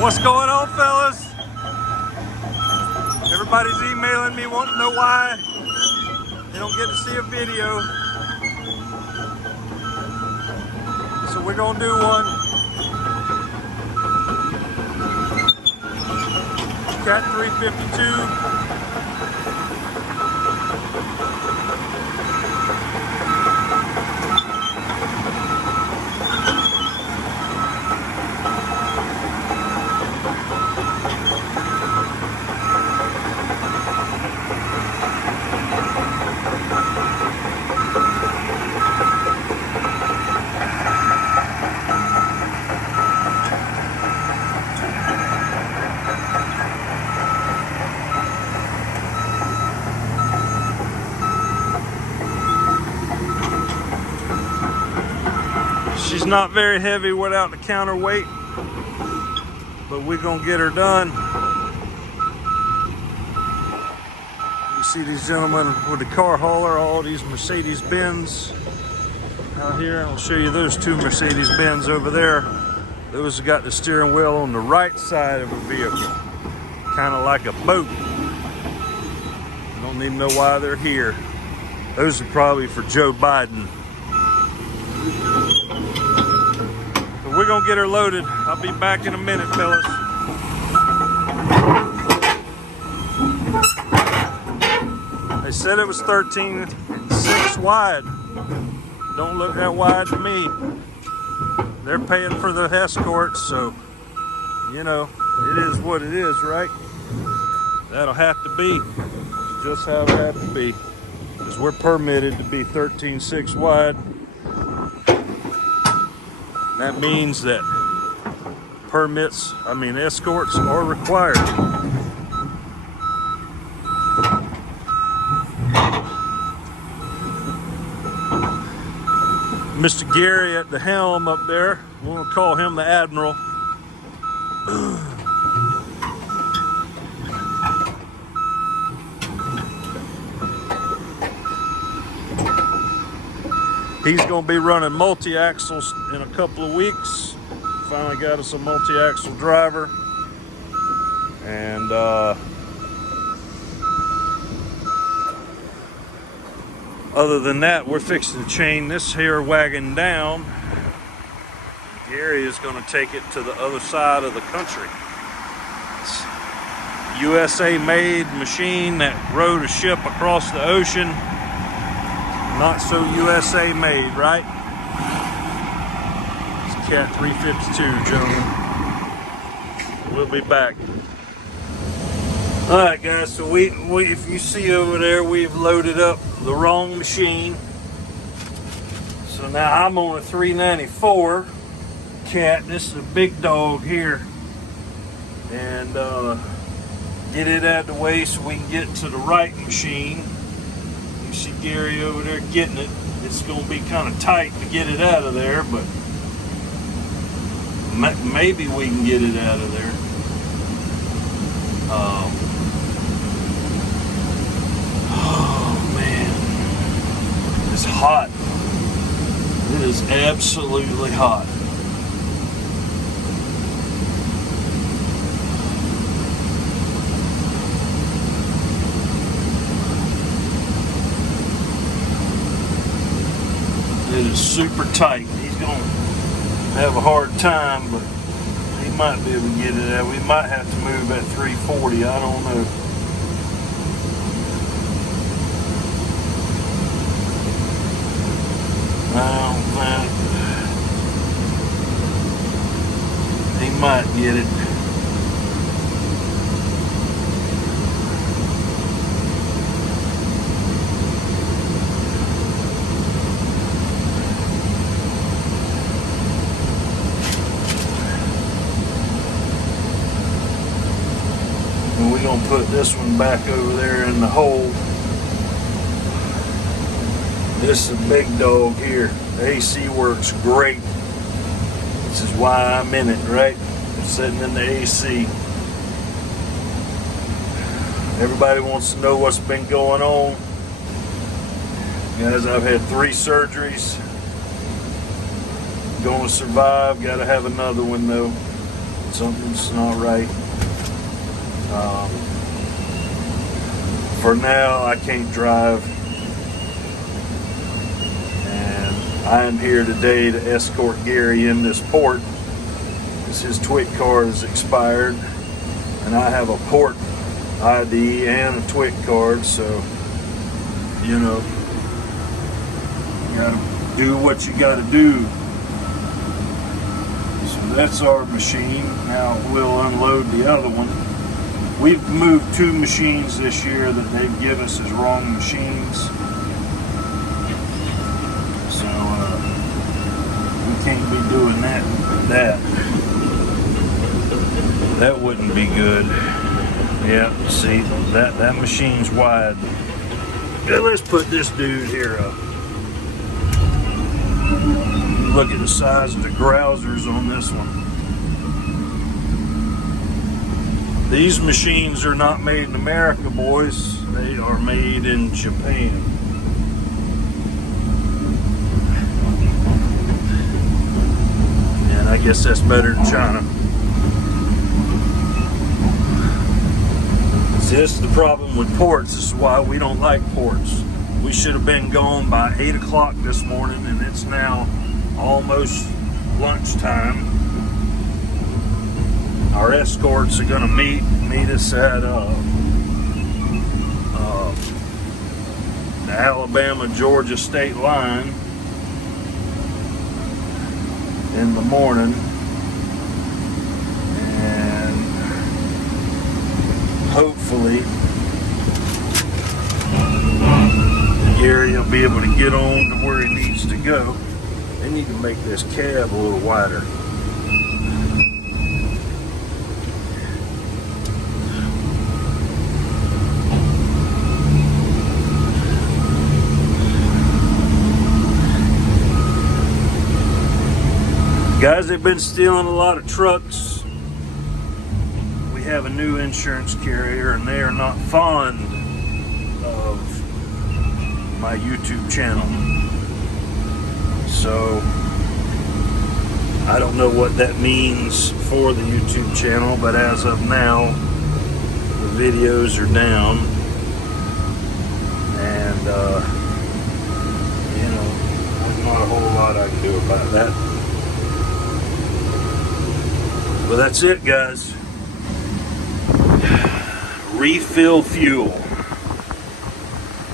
What's going on, fellas? Everybody's emailing me wanting to know why they don't get to see a video. So we're gonna do one. Cat 352. She's not very heavy without the counterweight, but we're gonna get her done. You see these gentlemen with the car hauler, all these Mercedes-Benz out here. I'll show you those two Mercedes-Benz over there. Those have got the steering wheel on the right side of a vehicle, kind of like a boat. Don't even know why they're here. Those are probably for Joe Biden. We're gonna get her loaded. I'll be back in a minute, fellas. They said it was 13.6 wide. Don't look that wide to me. They're paying for the escort, so you know, it is what it is, right? That'll have to be. Just how it have to be. Because we're permitted to be 13.6 wide. That means that escorts are required. Mr. Gary at the helm up there, we'll call him the Admiral. He's going to be running multi-axles in a couple of weeks. Finally got us a multi-axle driver. And other than that, we're fixing to chain this here wagon down. Gary is going to take it to the other side of the country. It's USA made machine that rode a ship across the ocean. Not so USA made, right? It's Cat 352, gentlemen. We'll be back. All right, guys. So we if you see over there, we've loaded up the wrong machine. So now I'm on a 394 Cat. This is a big dog here, and get it out of the way so we can get to the right machine. You see Gary over there getting it. It's going to be kind of tight to get it out of there, but maybe we can get it out of there. Oh man, it's hot. It is absolutely hot. It is super tight. He's going to have a hard time, but he might be able to get it out. We might have to move at 340. I don't know. I don't think he might get it. We're going to put this one back over there in the hole. This is a big dog here. The AC works great. This is why I'm in it, right? I'm sitting in the AC. Everybody wants to know what's been going on. Guys, I've had 3 surgeries. Gonna survive. Gotta have another one though. Something's not right. For now, I can't drive. And I am here today to escort Gary in this port, because his TWIC card is expired. And I have a port ID and a TWIC card, so, you know, you gotta do what you gotta do. So that's our machine. Now we'll unload the other one. We've moved 2 machines this year that they've given us as wrong machines. So we can't be doing that. That wouldn't be good. Yeah, see, that machine's wide. Yeah, let's put this dude here up. Look at the size of the grousers on this one. These machines are not made in America, boys. They are made in Japan. And I guess that's better than China. See, this is the problem with ports. This is why we don't like ports. We should have been gone by 8 o'clock this morning, and it's now almost lunchtime. Our escorts are going to meet us at the Alabama-Georgia state line in the morning, and hopefully Gary will be able to get on to where he needs to go. They need to make this cab a little wider. Guys, they've been stealing a lot of trucks. We have a new insurance carrier, and they are not fond of my YouTube channel. So I don't know what that means for the YouTube channel, but as of now, the videos are down, and you know, there's not a whole lot I can do about that. Well, that's it, guys. Refill fuel.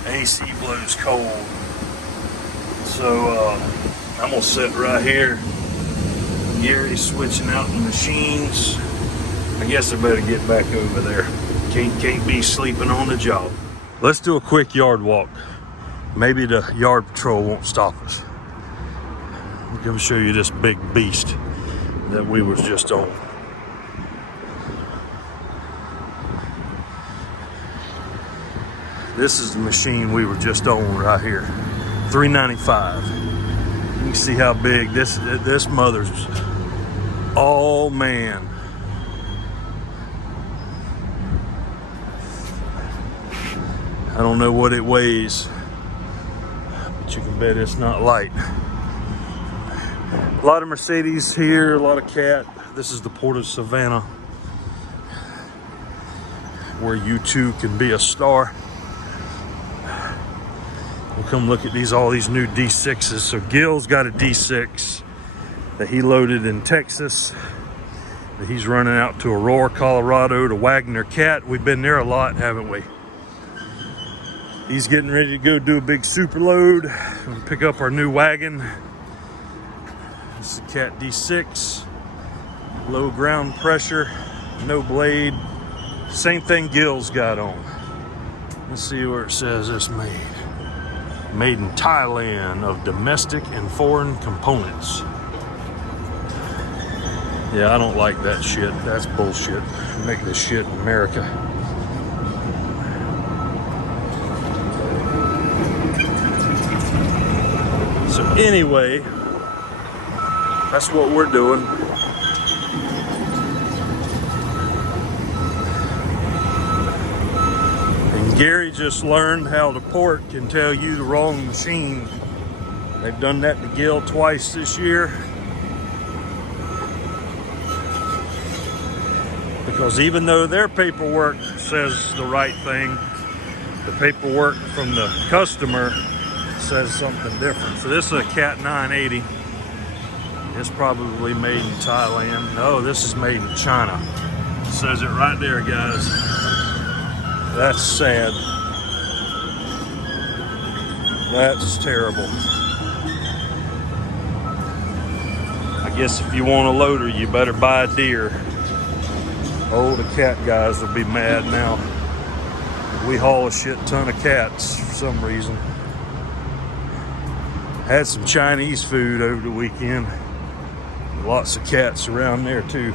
AC blows cold. So I'm gonna sit right here. Gary's switching out the machines. I guess I better get back over there. Can't be sleeping on the job. Let's do a quick yard walk. Maybe the yard patrol won't stop us. I'm gonna show you this big beast that we was just on. This is the machine we were just on right here. $3.95. You can see how big this mother's. Oh man. I don't know what it weighs, but you can bet it's not light. A lot of Mercedes here, a lot of Cat. This is the Port of Savannah, where you too can be a star. We'll come look at all these new D6s. So Gil's got a D6 that he loaded in Texas, that he's running out to Aurora, Colorado to Wagner Cat. We've been there a lot, haven't we? He's getting ready to go do a big super load and pick up our new wagon. This is a Cat D6, low ground pressure, no blade. Same thing Gil's got on. Let's see where it says it's made. Made in Thailand of domestic and foreign components. Yeah, I don't like that shit. That's bullshit. Make this shit in America. So anyway, that's what we're doing. Gary just learned how the port can tell you the wrong machine. They've done that to Gil twice this year. Because even though their paperwork says the right thing, the paperwork from the customer says something different. So this is a Cat 980. It's probably made in Thailand. No, this is made in China. It says it right there, guys. That's sad. That's terrible. I guess if you want a loader, you better buy a Deere. Oh, the cat guys will be mad now. We haul a shit ton of cats for some reason. Had some Chinese food over the weekend. Lots of cats around there too.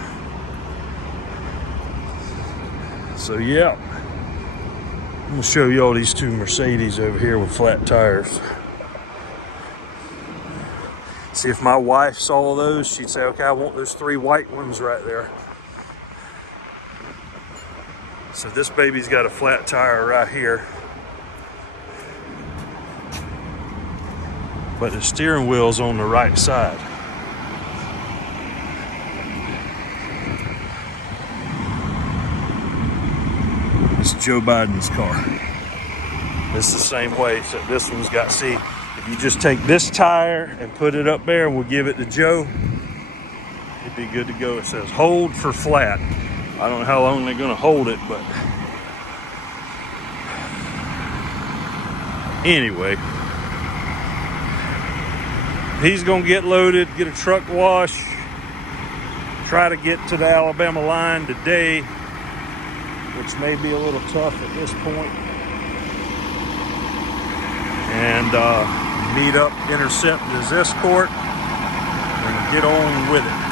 So yeah, I'm gonna show you all these two Mercedes over here with flat tires. See, if my wife saw those, she'd say, okay, I want those 3 white ones right there. So this baby's got a flat tire right here. But the steering wheel's on the right side. It's Joe Biden's car. It's the same way, except this one's got, see, if you just take this tire and put it up there and we'll give it to Joe, it'd be good to go. It says hold for flat. I don't know how long they're gonna hold it, but anyway, he's gonna get loaded, get a truck wash, try to get to the Alabama line today, which may be a little tough at this point, and meet up, intercept his escort, and get on with it.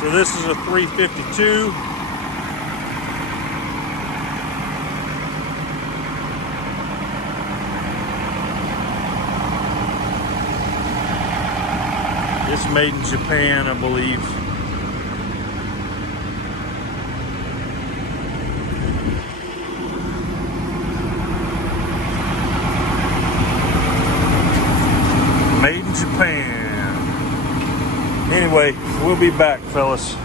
So this is a 352. It's made in Japan, I believe. Made in Japan. Anyway, we'll be back, fellas.